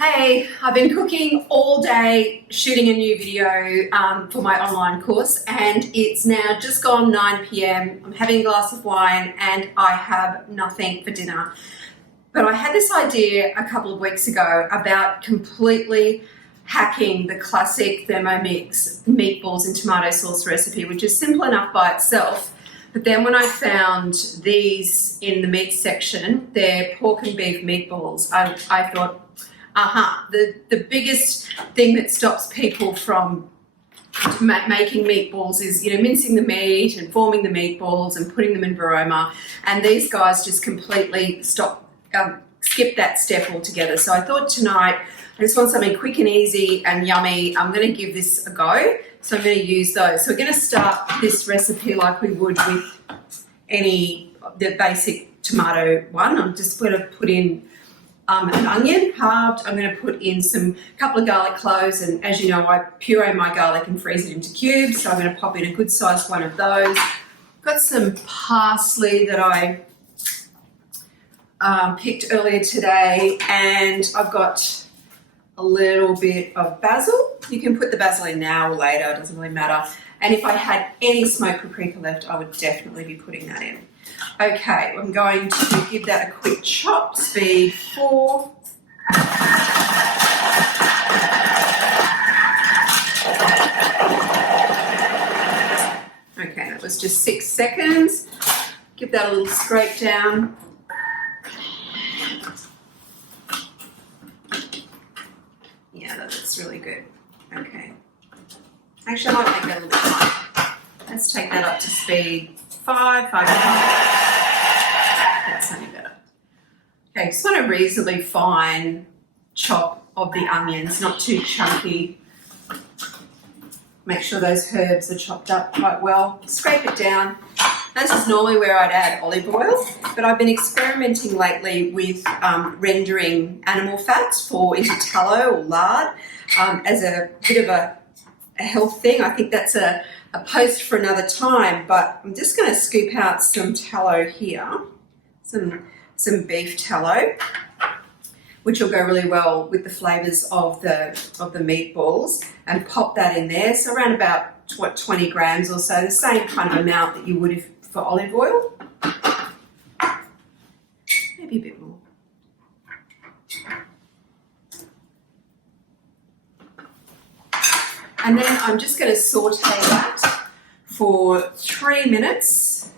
Hey, I've been cooking all day, shooting a new video for my online course, and it's now just gone 9 p.m. I'm having a glass of wine and I have nothing for dinner. But I had this idea a couple of weeks ago about completely hacking the classic Thermomix meatballs and tomato sauce recipe, which is simple enough by itself. But then when I found these in the meat section, they're pork and beef meatballs, I thought, the biggest thing that stops people from making meatballs is, mincing the meat and forming the meatballs and putting them in varoma. And these guys just completely skip that step altogether. So I thought tonight, I just want something quick and easy and yummy. I'm going to give this a go. So I'm going to use those. So we're going to start this recipe like we would with the basic tomato one. I'm just going to put in an onion halved. I'm going to put in a couple of garlic cloves, and as you know, I puree my garlic and freeze it into cubes, so I'm going to pop in a good sized one of those. Got some parsley that I picked earlier today, and I've got a little bit of basil. You can put the basil in now or later, it doesn't really matter. And if I had any smoked paprika left, I would definitely be putting that in. Okay, I'm going to give that a quick chop, speed 4. Okay, that was just 6 seconds. Give that a little scrape down. Yeah, that looks really good. Okay. Actually, I might make that a little bit higher. Let's take that up to speed 5, 5.5. That's sounding better. Okay, just want a reasonably fine chop of the onions, not too chunky. Make sure those herbs are chopped up quite well. Scrape it down. This is normally where I'd add olive oil, but I've been experimenting lately with rendering animal fats into tallow or lard as a bit of a health thing. I think that's a post for another time, but I'm just going to scoop out some tallow here, some beef tallow, which will go really well with the flavours of the meatballs, and pop that in there. So around about 20 grams or so, the same kind of amount that you would for olive oil, maybe a bit more. And then I'm just going to saute that for 3 minutes.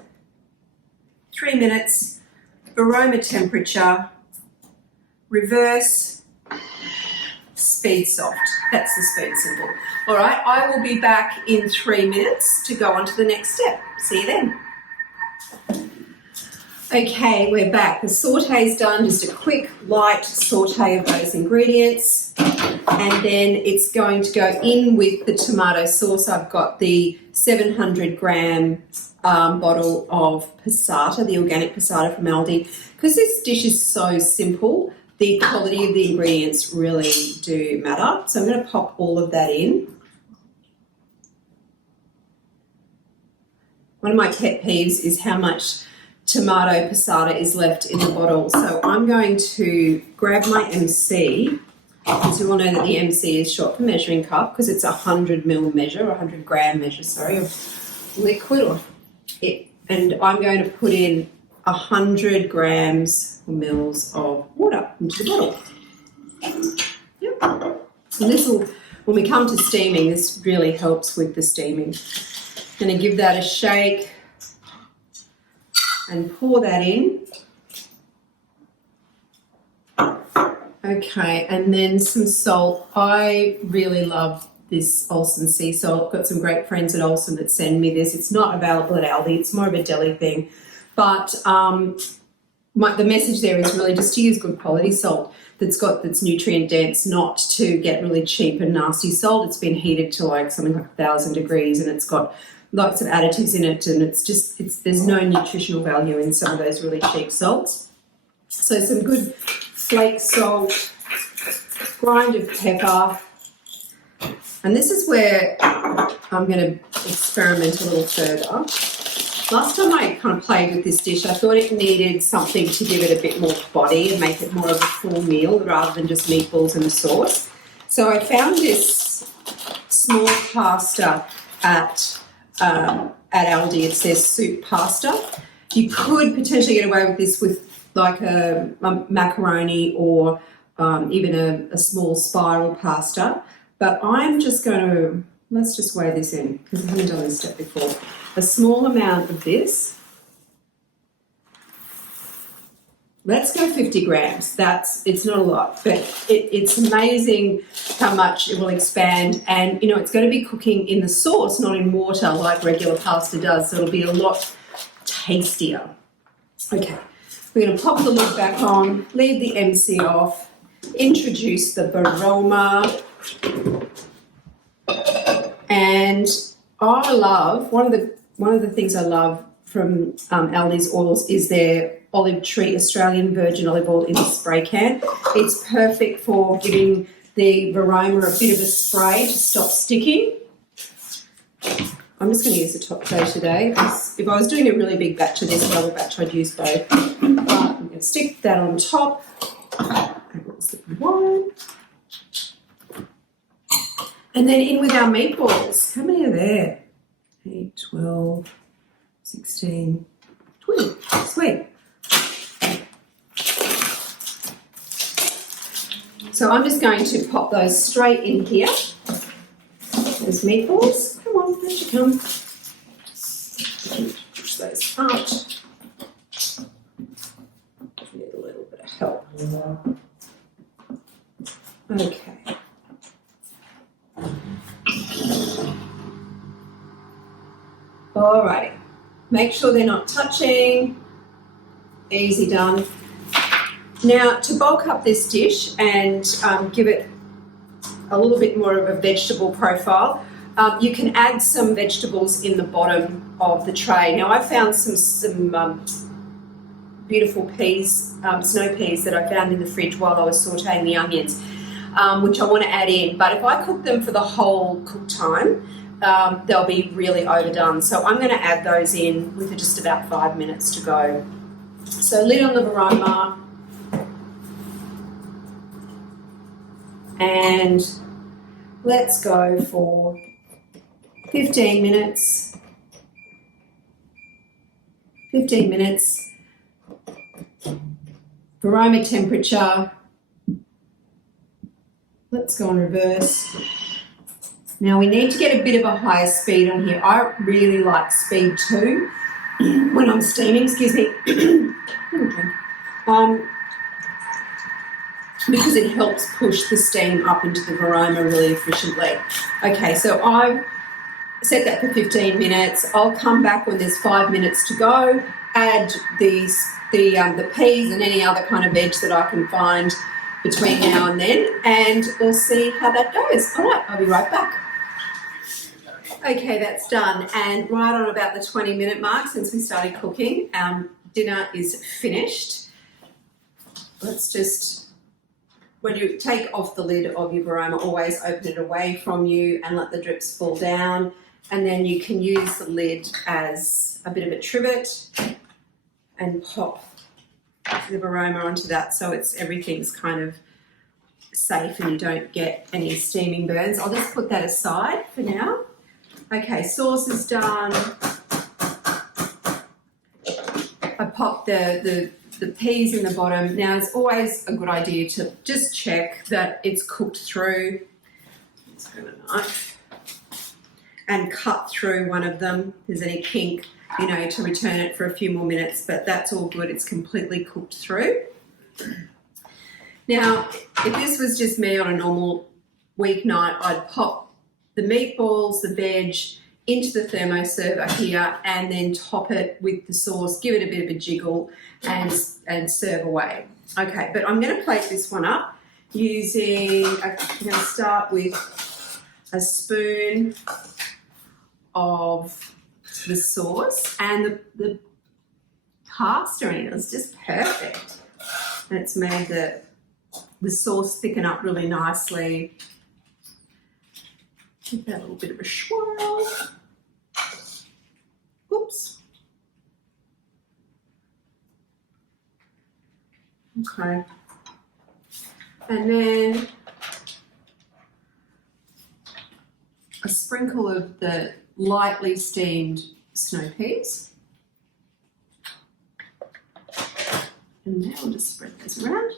3 minutes, aroma temperature, reverse, speed soft. That's the speed symbol. All right, I will be back in 3 minutes to go on to the next step. See you then. Okay, we're back. The saute's done, just a quick light saute of those ingredients. And then it's going to go in with the tomato sauce. I've got the 700 gram bottle of passata, the organic passata from Aldi. Because this dish is so simple, the quality of the ingredients really do matter. So I'm going to pop all of that in. One of my pet peeves is how much tomato passata is left in the bottle. So I'm going to grab my MC. As you all know that the MC is short for measuring cup, because it's 100 ml measure, or 100 gram measure, sorry, of liquid. And I'm going to put in 100 grams or mils of water into the bottle. Yep. And this will, when we come to steaming, this really helps with the steaming. I'm going to give that a shake and pour that in. Okay, and then some salt. I really love this Olsen sea salt. I've got some great friends at Olsen that send me this. It's not available at Aldi. It's more of a deli thing. But the message there is really just to use good quality salt that's nutrient dense, not to get really cheap and nasty salt. It's been heated to something like 1,000 degrees, and it's got lots of additives in it, and there's no nutritional value in some of those really cheap salts. So some good flake salt, grind of pepper, and this is where I'm going to experiment a little further. last time I kind of played with this dish, I thought it needed something to give it a bit more body and make it more of a full meal rather than just meatballs and the sauce. So I found this small pasta at Aldi. It says soup pasta. You could potentially get away with this with like a macaroni or even a small spiral pasta. But I'm just going to, let's just weigh this in because I haven't done this step before. A small amount of this. Let's go 50 grams. It's not a lot, but it's amazing how much it will expand. And, you know, it's going to be cooking in the sauce, not in water like regular pasta does. So it'll be a lot tastier. Okay, we're going to pop the lid back on, leave the MC off, introduce the aroma. And I love, one of the things I love from Aldi's oils is their olive tree Australian virgin olive oil in the spray can. It's perfect for giving the aroma a bit of a spray to stop sticking. I'm just going to use the top tray today. If I was doing a really big batch of this, double batch, I'd use both. I'm going to stick that on top. And then in with our meatballs. How many are there? 8, 12, 16, 20. Sweet. So I'm just going to pop those straight in here. Those meatballs. Come on, there you come. Push those out. Need a little bit of help. Okay. Alrighty. Make sure they're not touching. Easy done. Now, to bulk up this dish and give it a little bit more of a vegetable profile, you can add some vegetables in the bottom of the tray. Now, I found some beautiful peas, snow peas that I found in the fridge while I was sauteing the onions, which I want to add in. But if I cook them for the whole cook time, they'll be really overdone. So I'm going to add those in with just about 5 minutes to go. So lid on the varoma. And let's go for 15 minutes. 15 minutes. Varoma temperature. Let's go on reverse. Now we need to get a bit of a higher speed on here. I really like speed 2 when I'm steaming, excuse me. Because it helps push the steam up into the varoma really efficiently. Okay, so I've set that for 15 minutes. I'll come back when there's 5 minutes to go, add the peas and any other kind of veg that I can find between now and then, and we'll see how that goes. All right, I'll be right back. Okay, that's done, and right on about the 20-minute mark since we started cooking, dinner is finished. Let's just, when you take off the lid of your varoma, always open it away from you and let the drips fall down, and then you can use the lid as a bit of a trivet and pop the varoma onto that so everything's kind of safe and you don't get any steaming burns. I'll just put that aside for now. Okay, sauce is done. I popped the peas in the bottom. Now, it's always a good idea to just check that it's cooked through. Let's grab a knife and cut through one of them. If there's any kink, you know, to return it for a few more minutes, but that's all good. It's completely cooked through. Now, if this was just me on a normal weeknight, I'd pop the meatballs, the veg, into the thermo server here and then top it with the sauce, give it a bit of a jiggle and serve away. Okay, but I'm going to plate this one up using, I'm going to start with a spoon of the sauce, and the pasta in it is just perfect. And it's made the sauce thicken up really nicely. Give that a little bit of a swirl. Oops. Okay. And then a sprinkle of the lightly steamed snow peas. And now we'll just spread those around.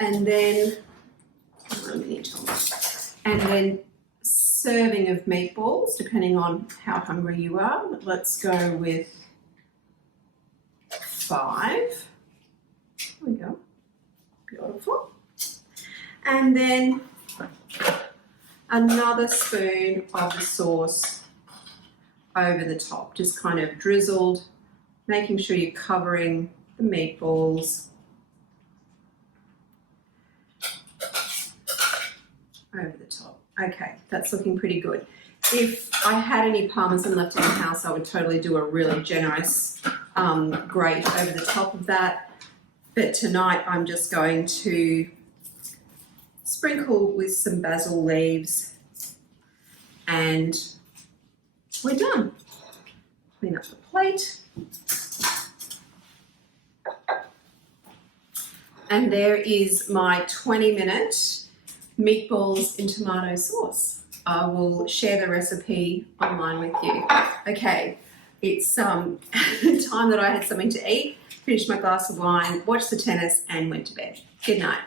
And then, serving of meatballs, depending on how hungry you are. Let's go with 5. There we go. Beautiful. And then another spoon of the sauce over the top, just kind of drizzled, making sure you're covering the meatballs over the top. Okay, that's looking pretty good. If I had any parmesan left in the house, I would totally do a really generous grate over the top of that. But tonight I'm just going to sprinkle with some basil leaves and we're done. Clean up the plate. And there is my 20-minute meatballs in tomato sauce. I will share the recipe online with you. Okay, it's time that I had something to eat, finished my glass of wine, watched the tennis and went to bed. Good night.